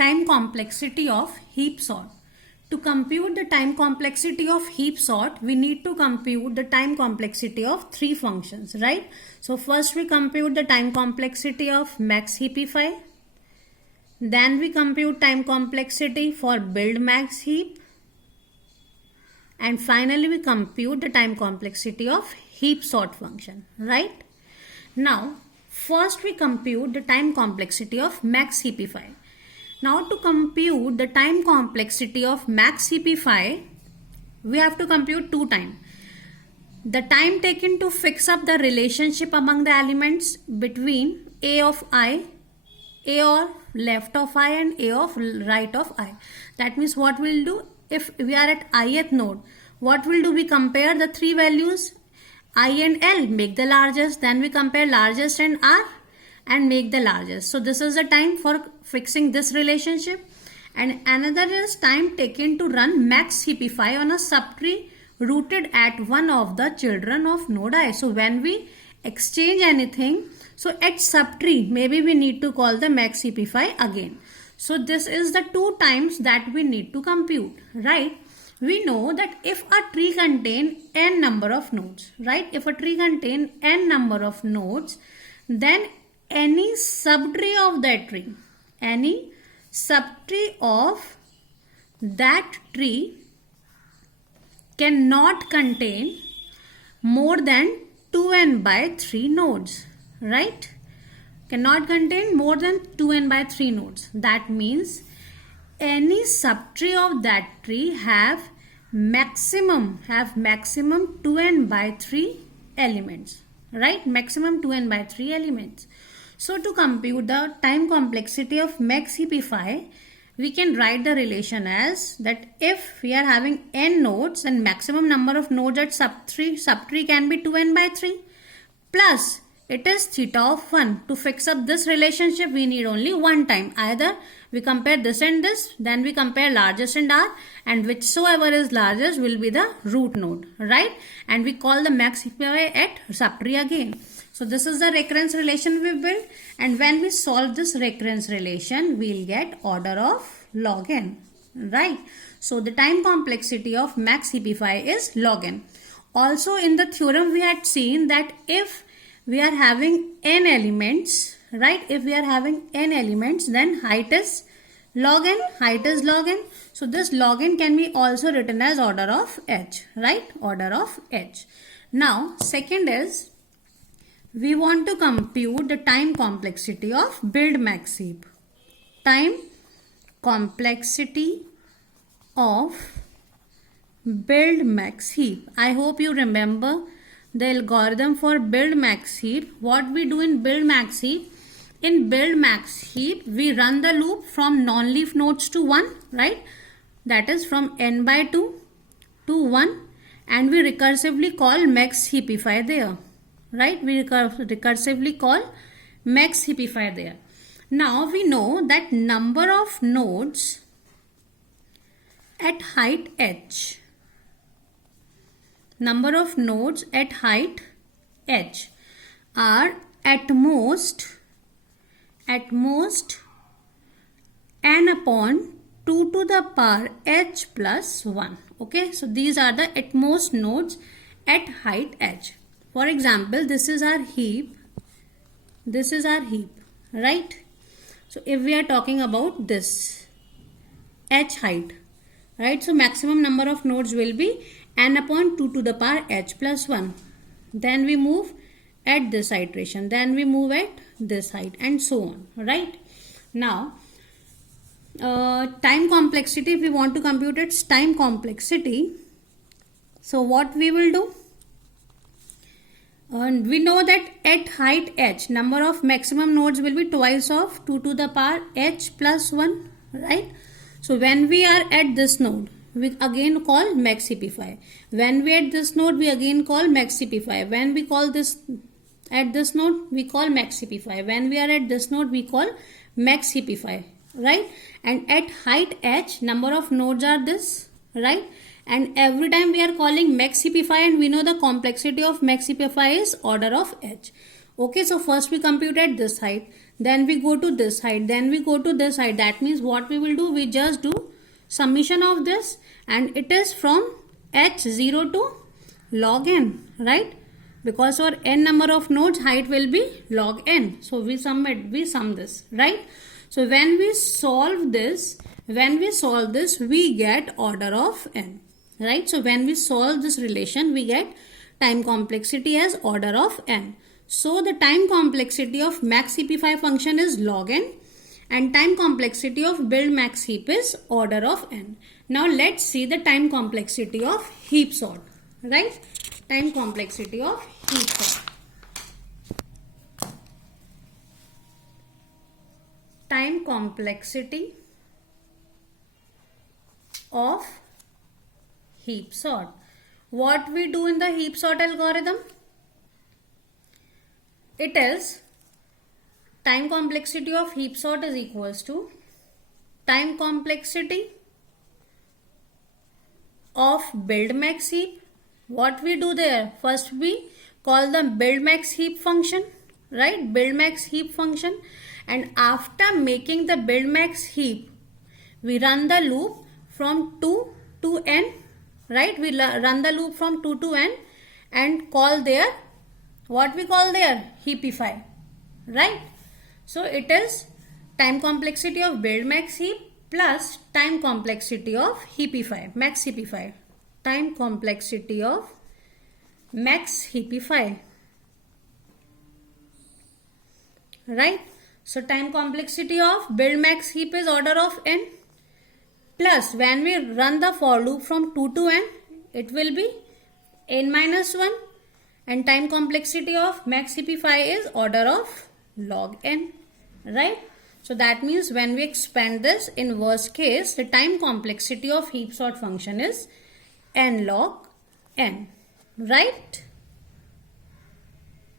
time complexity of heap sort. To compute the time complexity of heap sort, we need to compute the time complexity of three functions, right? So first we compute the time complexity of max heapify. Then we compute time complexity for build max heap. And finally we compute the time complexity of heap sort function, right? Now, first we compute the time complexity of max heapify. Now to compute the time complexity of max heapify, we have to compute two times. The time taken to fix up the relationship among the elements between A of I, A of left of I and A of right of I. That means what we'll do, if we are at ith node, what we'll do, we compare the three values I and L, make the largest, then we compare largest and R and make the largest. So this is the time for fixing this relationship, and another is time taken to run max heapify on a subtree rooted at one of the children of node I. So when we exchange anything, so at subtree maybe we need to call the max heapify again. So this is the two times that we need to compute, right? We know that if a tree contain n number of nodes, right? If a tree contain n number of nodes, then any subtree of that tree, any subtree of that tree cannot contain more than 2n by 3 nodes, right? Cannot contain more than 2n by 3 nodes. That means any subtree of that tree have maximum 2n by 3 elements, right? Maximum 2n by 3 elements. So to compute the time complexity of max heapify, we can write the relation as that if we are having n nodes and maximum number of nodes at subtree can be 2n by 3 plus it is theta of 1. To fix up this relationship, we need only one time. Either we compare this and this, then we compare largest and R, and whichsoever is largest will be the root node, right? And we call the max heapify at subtree again. So this is the recurrence relation we built, and when we solve this recurrence relation, we'll get order of log n, right? So the time complexity of max heapify is log n. Also in the theorem we had seen that if we are having n elements, right? If we are having n elements, then height is log n, height is log n. So this log n can be also written as order of h, right? Order of h. Now second is, we want to compute the time complexity of build max heap. Time complexity of build max heap. I hope you remember the algorithm for build max heap. What we do in build max heap? In build max heap, we run the loop from non-leaf nodes to 1, right? That is from n by 2 to 1, and we recursively call max heapify there. Right, we recursively call max heapify there. Now we know that number of nodes at height h, number of nodes at height h are at most n upon 2 to the power h plus 1. Okay, so these are the at most nodes at height h. For example, this is our heap, right? So if we are talking about this h height, right? So maximum number of nodes will be n upon 2 to the power h plus 1. Then we move at this iteration, then we move at this height, and so on, right? Now, time complexity, if we want to compute its time complexity, so what we will do? And we know that at height h, number of maximum nodes will be twice of 2 to the power h plus 1, right? So when we are at this node, we again call max heapify. When we at this node, we again call max heapify. When we call this at this node, we call max heapify. When we are at this node, we call max heapify, right? And at height h, number of nodes are this, right? And every time we are calling max heapify, and we know the complexity of max heapify is order of h. Okay, so first we computed this height, then we go to this side, then we go to this side. That means what we will do, we just do summation of this, and it is from h0 to log n, right? Because for n number of nodes, height will be log n. So we sum this, right? So when we solve this, we get order of n, right? So when we solve this relation, we get time complexity as order of n. So the time complexity of max heapify function is log n, and time complexity of build max heap is order of n. Now let's see the time complexity of heap sort, right? Time complexity of heap sort. Time complexity of heap sort. What we do in the heap sort algorithm? It is time complexity of heap sort is equals to time complexity of build max heap. What we do there? First we call the build max heap function, right? Build max heap function, and after making the build max heap, we run the loop from 2 to n, right? We run the loop from 2 to n and call there, what we call there? Heapify, right? So it is time complexity of build max heap plus time complexity of heapify, max heapify. Time complexity of max heapify, right? So time complexity of build max heap is order of n, plus when we run the for loop from 2 to n, it will be n minus 1, and time complexity of max heapify is order of log n, right? So that means when we expand this, in worst case, the time complexity of heap sort function is n log n, right?